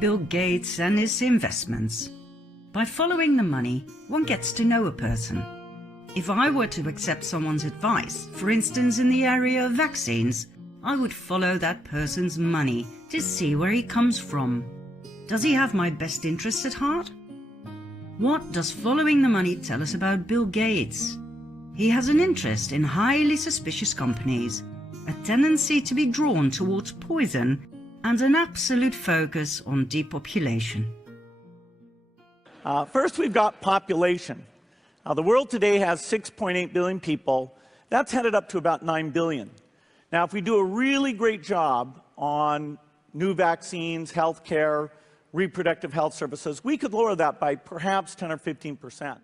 Bill Gates and his investments. By following the money, one gets to know a person. If I were to accept someone's advice, for instance in the area of vaccines, I would follow that person's money to see where he comes from. Does he have my best interests at heart? What does following the money tell us about Bill Gates? He has an interest in highly suspicious companies, a tendency to be drawn towards poison, and an absolute focus on depopulation. First, we've got population. The world today has 6.8 billion people. That's headed up to about 9 billion. Now, if we do a really great job on new vaccines, healthcare, reproductive health services, we could lower that by perhaps 10 or 15%.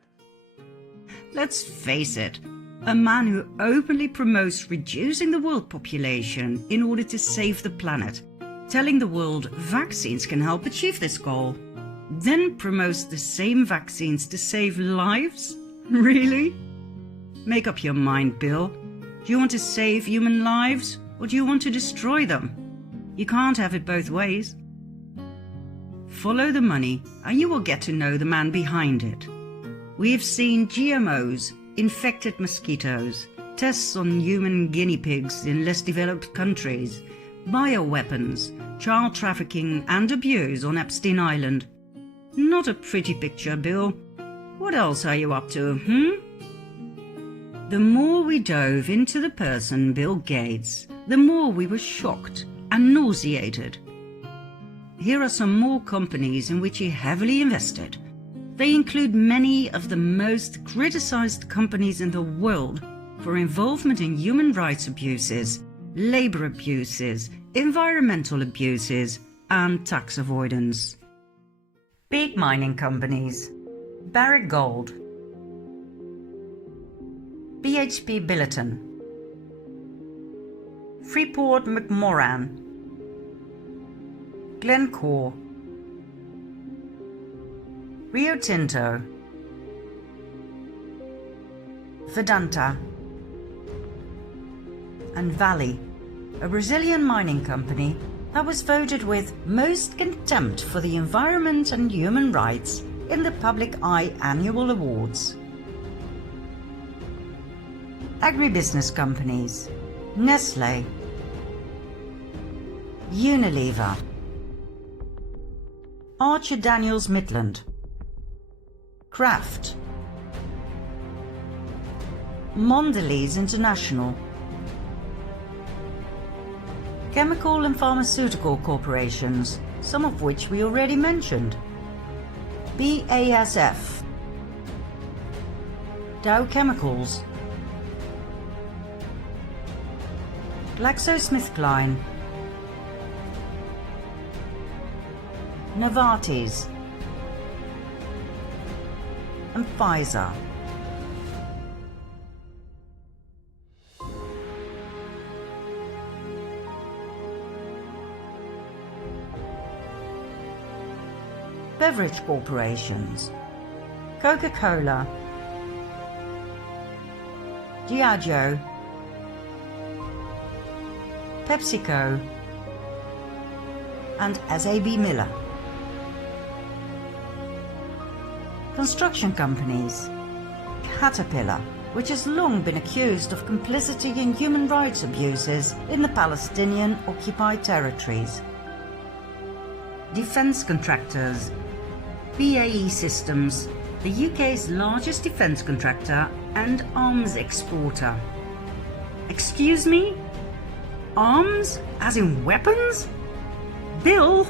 Let's face it, a man who openly promotes reducing the world population in order to save the planet, telling the world vaccines can help achieve this goal, then promotes the same vaccines to save lives? Really? Make up your mind, Bill. Do you want to save human lives, or do you want to destroy them? You can't have it both ways. Follow the money and you will get to know the man behind it. We have seen GMOs, infected mosquitoes, tests on human guinea pigs in less developed countries, bioweapons, child trafficking and abuse on Epstein Island. Not a pretty picture, Bill. What else are you up to, The more we dove into the person Bill Gates, the more we were shocked and nauseated. Here are some more companies in which he heavily invested. They include many of the most criticized companies in the world for involvement in human rights abuses, labor abuses, environmental abuses, and tax avoidance. Big mining companies: Barrick Gold, BHP Billiton, Freeport McMoran, Glencore, Rio Tinto, Vedanta, and Vale, a Brazilian mining company that was voted with most contempt for the environment and human rights in the Public Eye Annual Awards. Agribusiness companies: Nestlé, Unilever, Archer Daniels Midland, Kraft, Mondelez International, chemical and pharmaceutical corporations, some of which we already mentioned: BASF, Dow Chemicals, GlaxoSmithKline, Novartis, and Pfizer. Beverage corporations: Coca-Cola, Diageo, PepsiCo, and SAB Miller. Construction companies: Caterpillar, which has long been accused of complicity in human rights abuses in the Palestinian-occupied territories. Defence contractors: BAE Systems, the UK's largest defence contractor and arms exporter. Excuse me? Arms? As in weapons? Bill?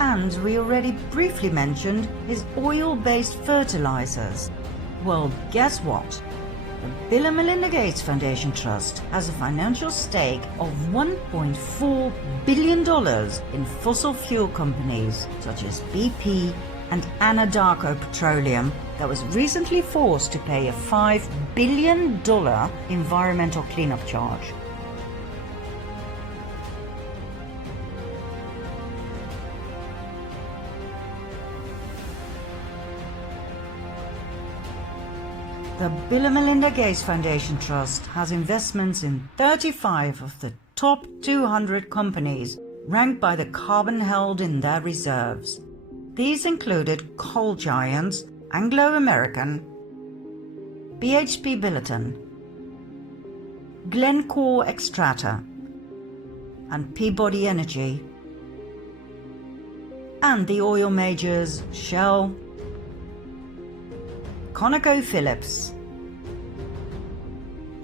And we already briefly mentioned his oil-based fertilizers. Well, guess what? The Bill and Melinda Gates Foundation Trust has a financial stake of $1.4 billion in fossil fuel companies such as BP and Anadarko Petroleum that was recently forced to pay a $5 billion environmental cleanup charge. The Bill and Melinda Gates Foundation Trust has investments in 35 of the top 200 companies ranked by the carbon held in their reserves. These included coal giants Anglo-American, BHP Billiton, Glencore Xstrata, and Peabody Energy, and the oil majors Shell, ConocoPhillips,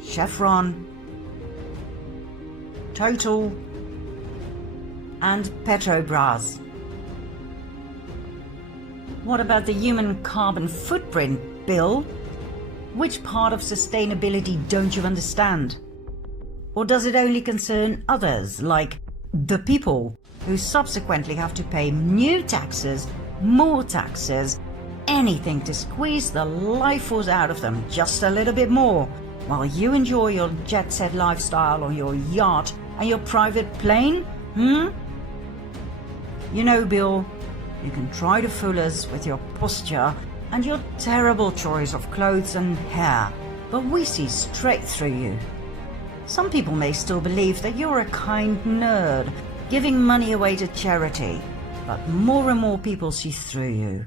Chevron, Total, and Petrobras. What about the human carbon footprint, Bill? Which part of sustainability don't you understand? Or does it only concern others, like the people, who subsequently have to pay new taxes, more taxes, anything to squeeze the life force out of them just a little bit more, while you enjoy your jet-set lifestyle on your yacht and your private plane? You know, Bill, you can try to fool us with your posture and your terrible choice of clothes and hair, but we see straight through you. Some people may still believe that you're a kind nerd, giving money away to charity, but more and more people see through you.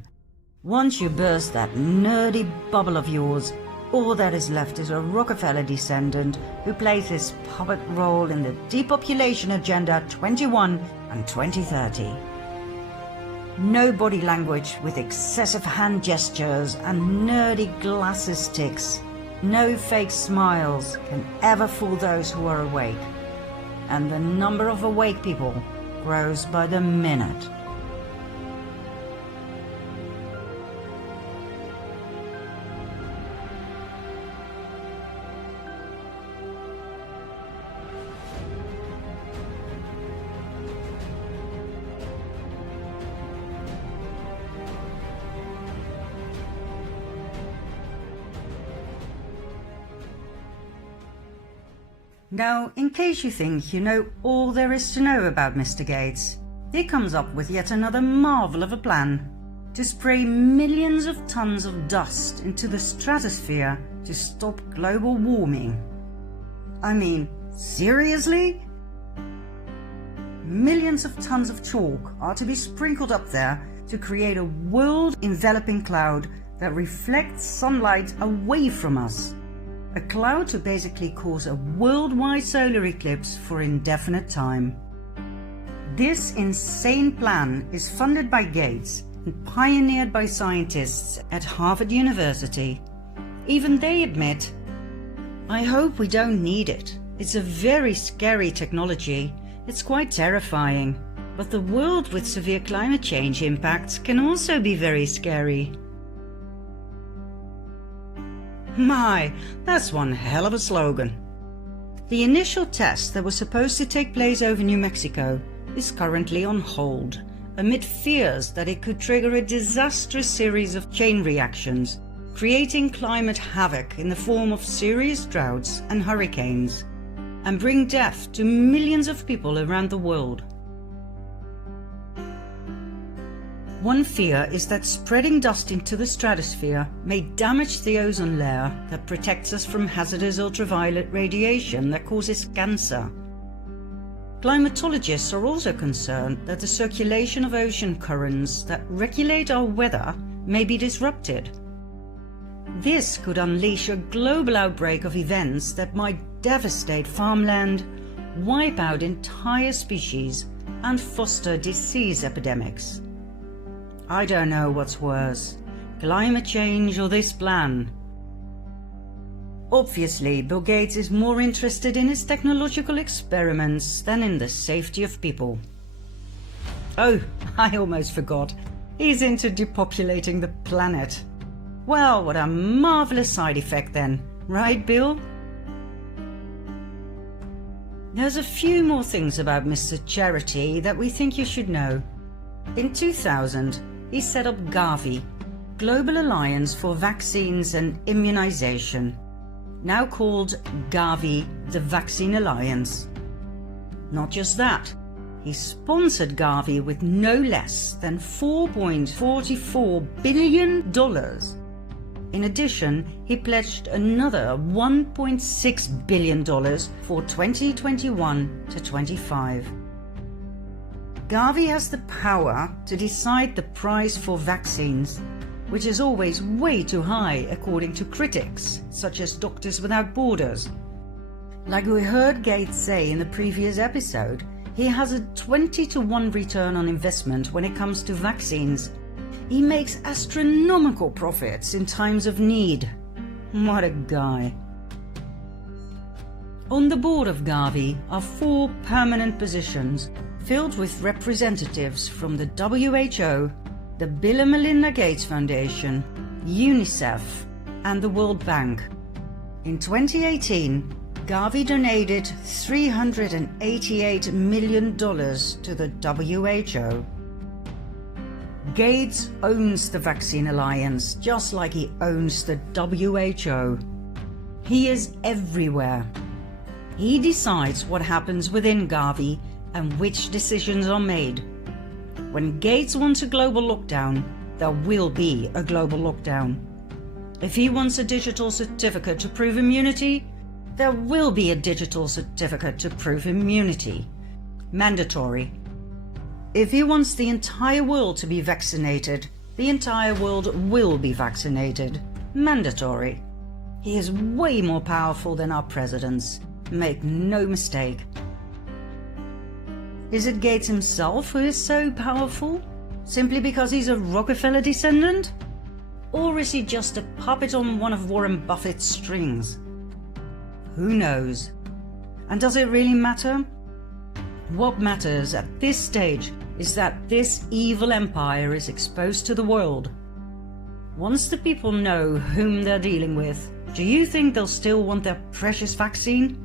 Once you burst that nerdy bubble of yours, all that is left is a Rockefeller descendant who plays his puppet role in the Depopulation Agenda 21 and 2030. No body language with excessive hand gestures and nerdy glasses sticks. No fake smiles can ever fool those who are awake. And the number of awake people grows by the minute. Now, in case you think you know all there is to know about Mr. Gates, he comes up with yet another marvel of a plan to spray millions of tons of dust into the stratosphere to stop global warming. I mean, seriously? Millions of tons of chalk are to be sprinkled up there to create a world-enveloping cloud that reflects sunlight away from us. A cloud to basically cause a worldwide solar eclipse for indefinite time. This insane plan is funded by Gates and pioneered by scientists at Harvard University. Even they admit, "I hope we don't need it. It's a very scary technology. It's quite terrifying. But the world with severe climate change impacts can also be very scary." My, that's one hell of a slogan. The initial test that was supposed to take place over New Mexico is currently on hold, amid fears that it could trigger a disastrous series of chain reactions, creating climate havoc in the form of serious droughts and hurricanes, and bring death to millions of people around the world. One fear is that spreading dust into the stratosphere may damage the ozone layer that protects us from hazardous ultraviolet radiation that causes cancer. Climatologists are also concerned that the circulation of ocean currents that regulate our weather may be disrupted. This could unleash a global outbreak of events that might devastate farmland, wipe out entire species, and foster disease epidemics. I don't know what's worse, climate change or this plan. Obviously, Bill Gates is more interested in his technological experiments than in the safety of people. Oh, I almost forgot. He's into depopulating the planet. Well, what a marvelous side effect then, right, Bill? There's a few more things about Mr. Charity that we think you should know. In 2000, he set up Gavi, Global Alliance for Vaccines and Immunization, now called Gavi, the Vaccine Alliance. Not just that, he sponsored Gavi with no less than $4.44 billion. In addition, he pledged another $1.6 billion for 2021 to 25. Gavi has the power to decide the price for vaccines, which is always way too high according to critics, such as Doctors Without Borders. Like we heard Gates say in the previous episode, he has a 20-to-1 return on investment when it comes to vaccines. He makes astronomical profits in times of need. What a guy. On the board of Gavi are 4 permanent positions filled with representatives from the WHO, the Bill and Melinda Gates Foundation, UNICEF, and the World Bank. In 2018, Gavi donated $388 million to the WHO. Gates owns the Vaccine Alliance just like he owns the WHO. He is everywhere. He decides what happens within Gavi and which decisions are made. When Gates wants a global lockdown, there will be a global lockdown. If he wants a digital certificate to prove immunity, there will be a digital certificate to prove immunity. Mandatory. If he wants the entire world to be vaccinated, the entire world will be vaccinated. Mandatory. He is way more powerful than our presidents. Make no mistake. Is it Gates himself who is so powerful? Simply because he's a Rockefeller descendant? Or is he just a puppet on one of Warren Buffett's strings? Who knows? And does it really matter? What matters at this stage is that this evil empire is exposed to the world. Once the people know whom they're dealing with, do you think they'll still want their precious vaccine?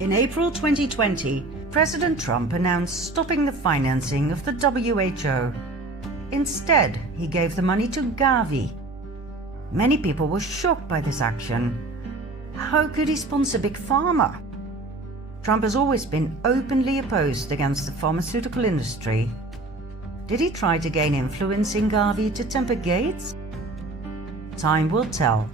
In April 2020, President Trump announced stopping the financing of the WHO. Instead, he gave the money to Gavi. Many people were shocked by this action. How could he sponsor Big Pharma? Trump has always been openly opposed against the pharmaceutical industry. Did he try to gain influence in Gavi to temper Gates? Time will tell.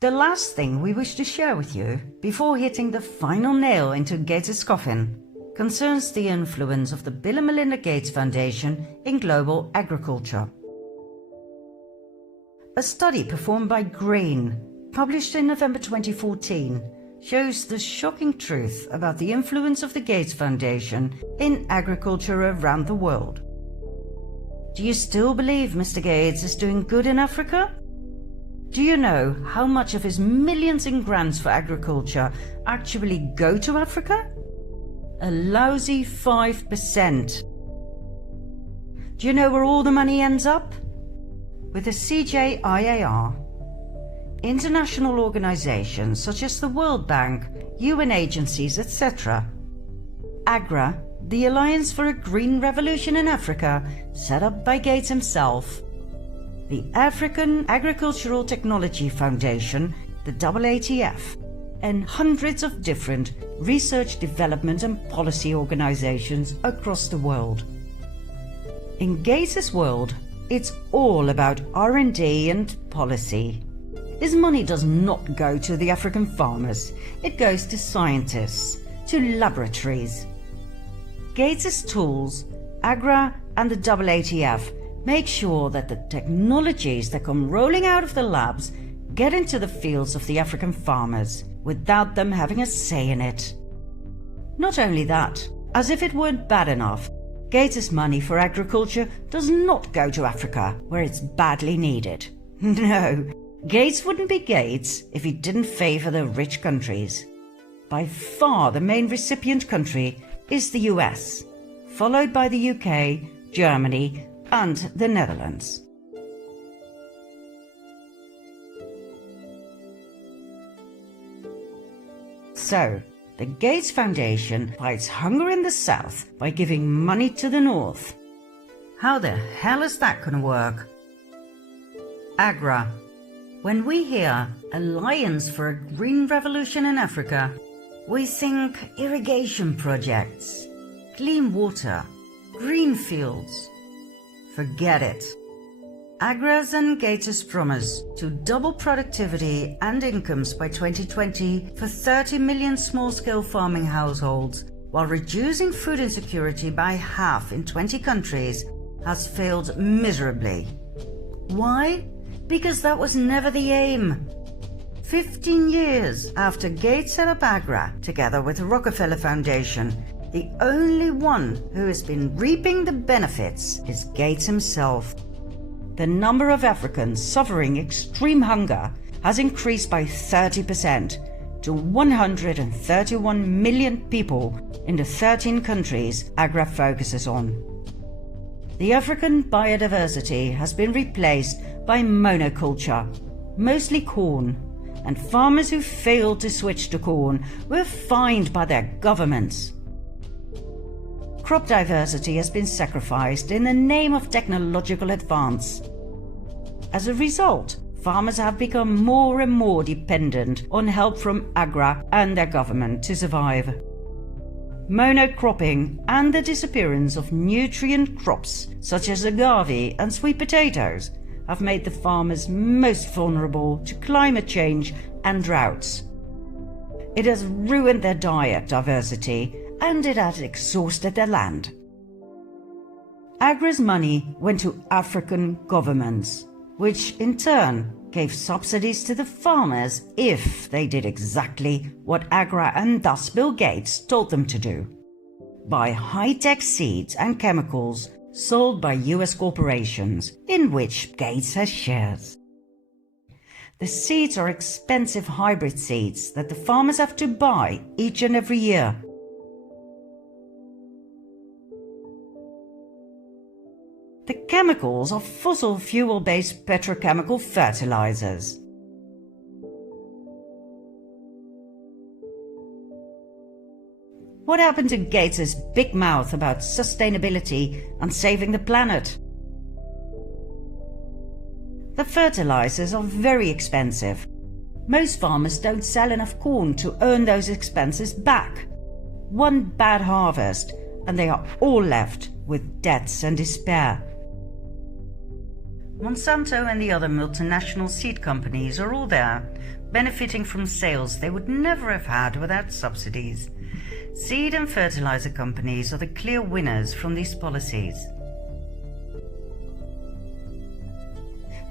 The last thing we wish to share with you, before hitting the final nail into Gates' coffin, concerns the influence of the Bill and Melinda Gates Foundation in global agriculture. A study performed by Green, published in November 2014, shows the shocking truth about the influence of the Gates Foundation in agriculture around the world. Do you still believe Mr. Gates is doing good in Africa? Do you know how much of his millions in grants for agriculture actually go to Africa? A lousy 5%. Do you know where all the money ends up? With the CJIAR. International organizations such as the World Bank, UN agencies, etc. AGRA, the Alliance for a Green Revolution in Africa, set up by Gates himself. The African Agricultural Technology Foundation, the AATF, and hundreds of different research, development and policy organizations across the world. In Gates' world, it's all about R&D and policy. His money does not go to the African farmers, it goes to scientists, to laboratories. Gates' tools, AGRA and the AATF, make sure that the technologies that come rolling out of the labs get into the fields of the African farmers without them having a say in it. Not only that, as if it weren't bad enough, Gates' money for agriculture does not go to Africa where it's badly needed. No, Gates wouldn't be Gates if he didn't favor the rich countries. By far the main recipient country is the US, followed by the UK, Germany, and the Netherlands. So, the Gates Foundation fights hunger in the South by giving money to the North. How the hell is that going to work? AGRA. When we hear Alliance for a Green Revolution in Africa, we think irrigation projects, clean water, Green fields. Forget it. Agra's and Gates' promise to double productivity and incomes by 2020 for 30 million small-scale farming households, while reducing food insecurity by half in 20 countries, has failed miserably. Why? Because that was never the aim. 15 years after Gates set up Agra, together with the Rockefeller Foundation, the only one who has been reaping the benefits is Gates himself. The number of Africans suffering extreme hunger has increased by 30% to 131 million people in the 13 countries Agra focuses on. The African biodiversity has been replaced by monoculture, mostly corn, and farmers who failed to switch to corn were fined by their governments. Crop diversity has been sacrificed in the name of technological advance. As a result, farmers have become more and more dependent on help from Agra and their government to survive. Monocropping and the disappearance of nutrient crops such as agave and sweet potatoes have made the farmers most vulnerable to climate change and droughts. It has ruined their diet diversity and it has exhausted their land. Agra's money went to African governments, which in turn gave subsidies to the farmers if they did exactly what Agra and thus Bill Gates told them to do: buy high-tech seeds and chemicals sold by US corporations, in which Gates has shares. The seeds are expensive hybrid seeds that the farmers have to buy each and every year. The chemicals are fossil fuel-based petrochemical fertilizers. What happened to Gates's big mouth about sustainability and saving the planet? The fertilizers are very expensive. Most farmers don't sell enough corn to earn those expenses back. One bad harvest and they are all left with debts and despair. Monsanto and the other multinational seed companies are all there, benefiting from sales they would never have had without subsidies. Seed and fertilizer companies are the clear winners from these policies.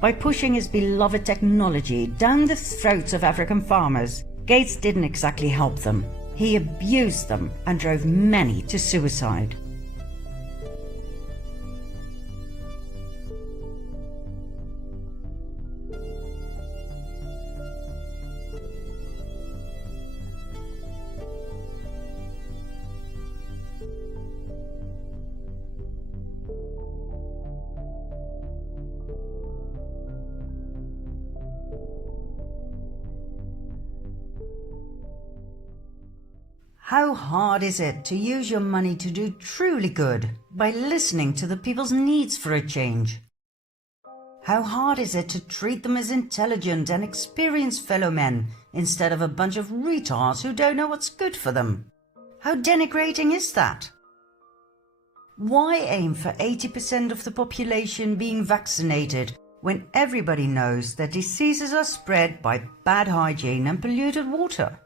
By pushing his beloved technology down the throats of African farmers, Gates didn't exactly help them. He abused them and drove many to suicide. How hard is it to use your money to do truly good by listening to the people's needs for a change? How hard is it to treat them as intelligent and experienced fellow men instead of a bunch of retards who don't know what's good for them? How denigrating is that? Why aim for 80% of the population being vaccinated when everybody knows that diseases are spread by bad hygiene and polluted water?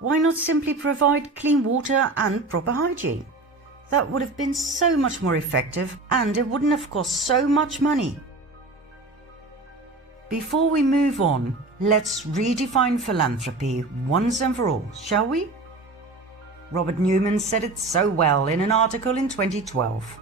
Why not simply provide clean water and proper hygiene? That would have been so much more effective and it wouldn't have cost so much money. Before we move on, let's redefine philanthropy once and for all, shall we? Robert Newman said it so well in an article in 2012.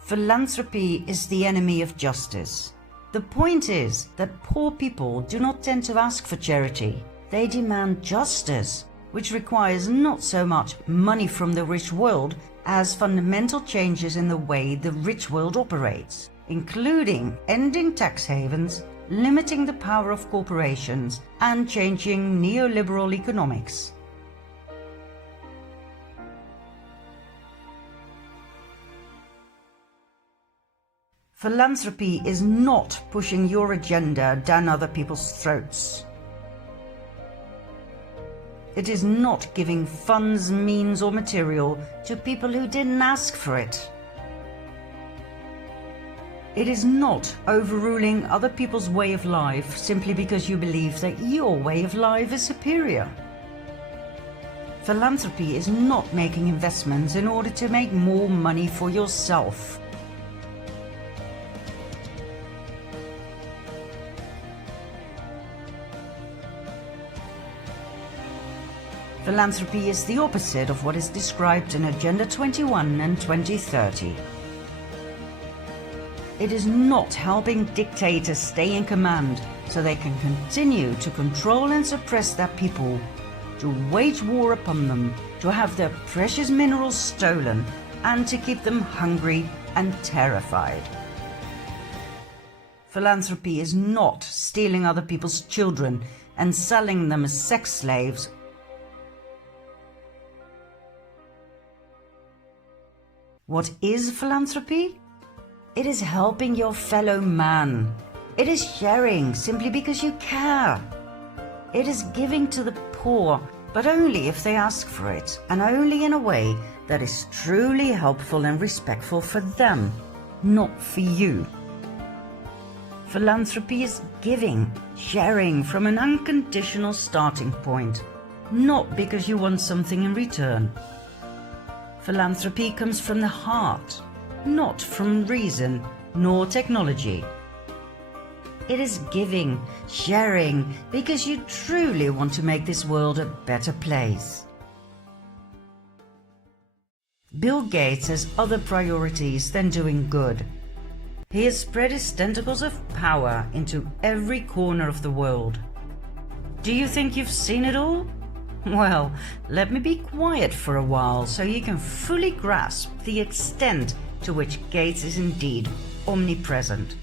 Philanthropy is the enemy of justice. The point is that poor people do not tend to ask for charity. They demand justice, which requires not so much money from the rich world as fundamental changes in the way the rich world operates, including ending tax havens, limiting the power of corporations, and changing neoliberal economics. Philanthropy is not pushing your agenda down other people's throats. It is not giving funds, means, or material to people who didn't ask for it. It is not overruling other people's way of life simply because you believe that your way of life is superior. Philanthropy is not making investments in order to make more money for yourself. Philanthropy is the opposite of what is described in Agenda 21 and 2030. It is not helping dictators stay in command so they can continue to control and suppress their people, to wage war upon them, to have their precious minerals stolen, and to keep them hungry and terrified. Philanthropy is not stealing other people's children and selling them as sex slaves. What is philanthropy? It is helping your fellow man. It is sharing simply because you care. It is giving to the poor, but only if they ask for it, and only in a way that is truly helpful and respectful for them, not for you. Philanthropy is giving, sharing from an unconditional starting point, not because you want something in return. Philanthropy comes from the heart, not from reason nor technology. It is giving, sharing, because you truly want to make this world a better place. Bill Gates has other priorities than doing good. He has spread his tentacles of power into every corner of the world. Do you think you've seen it all? Well, let me be quiet for a while so you can fully grasp the extent to which Gates is indeed omnipresent.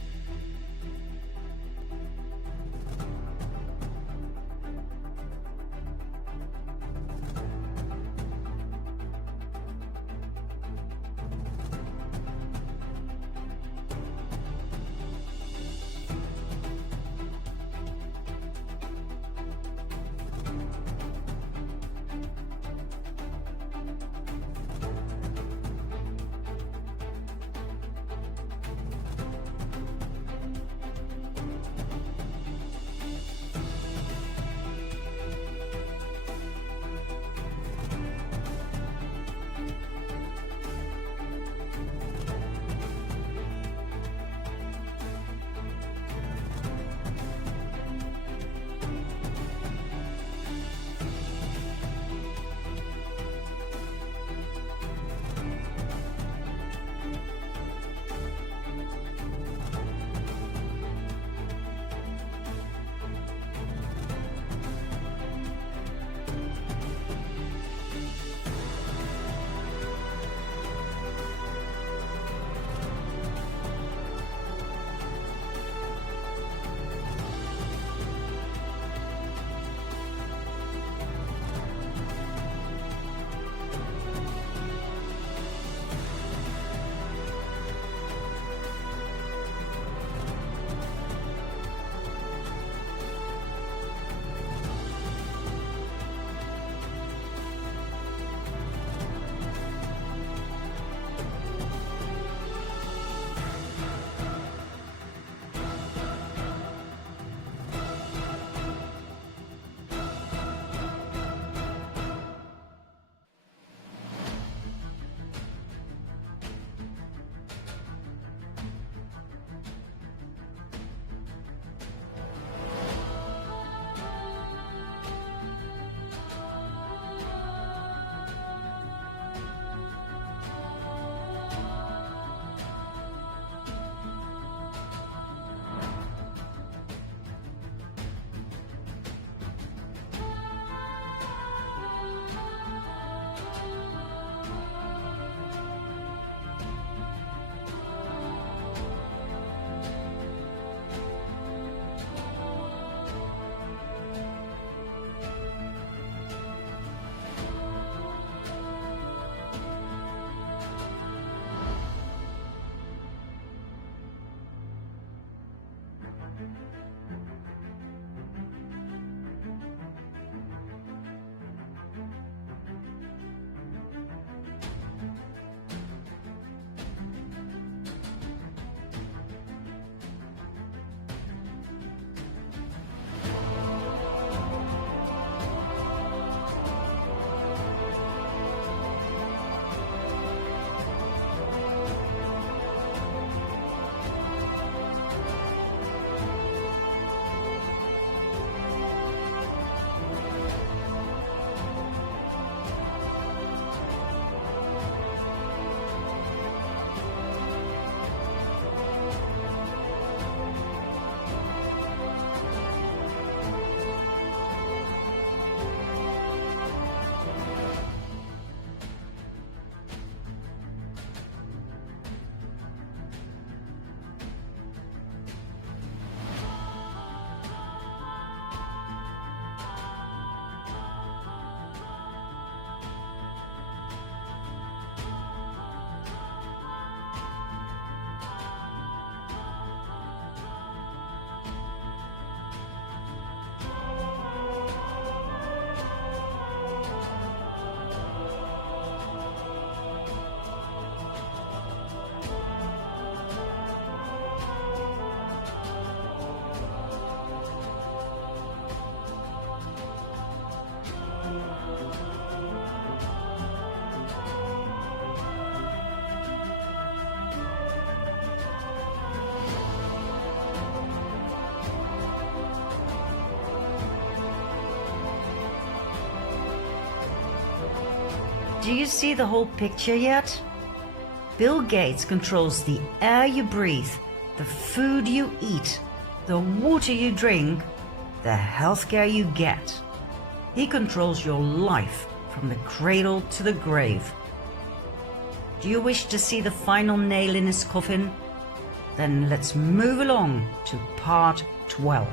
Do you see the whole picture yet? Bill Gates controls the air you breathe, the food you eat, the water you drink, the healthcare you get. He controls your life from the cradle to the grave. Do you wish to see the final nail in his coffin? Then let's move along to part 12.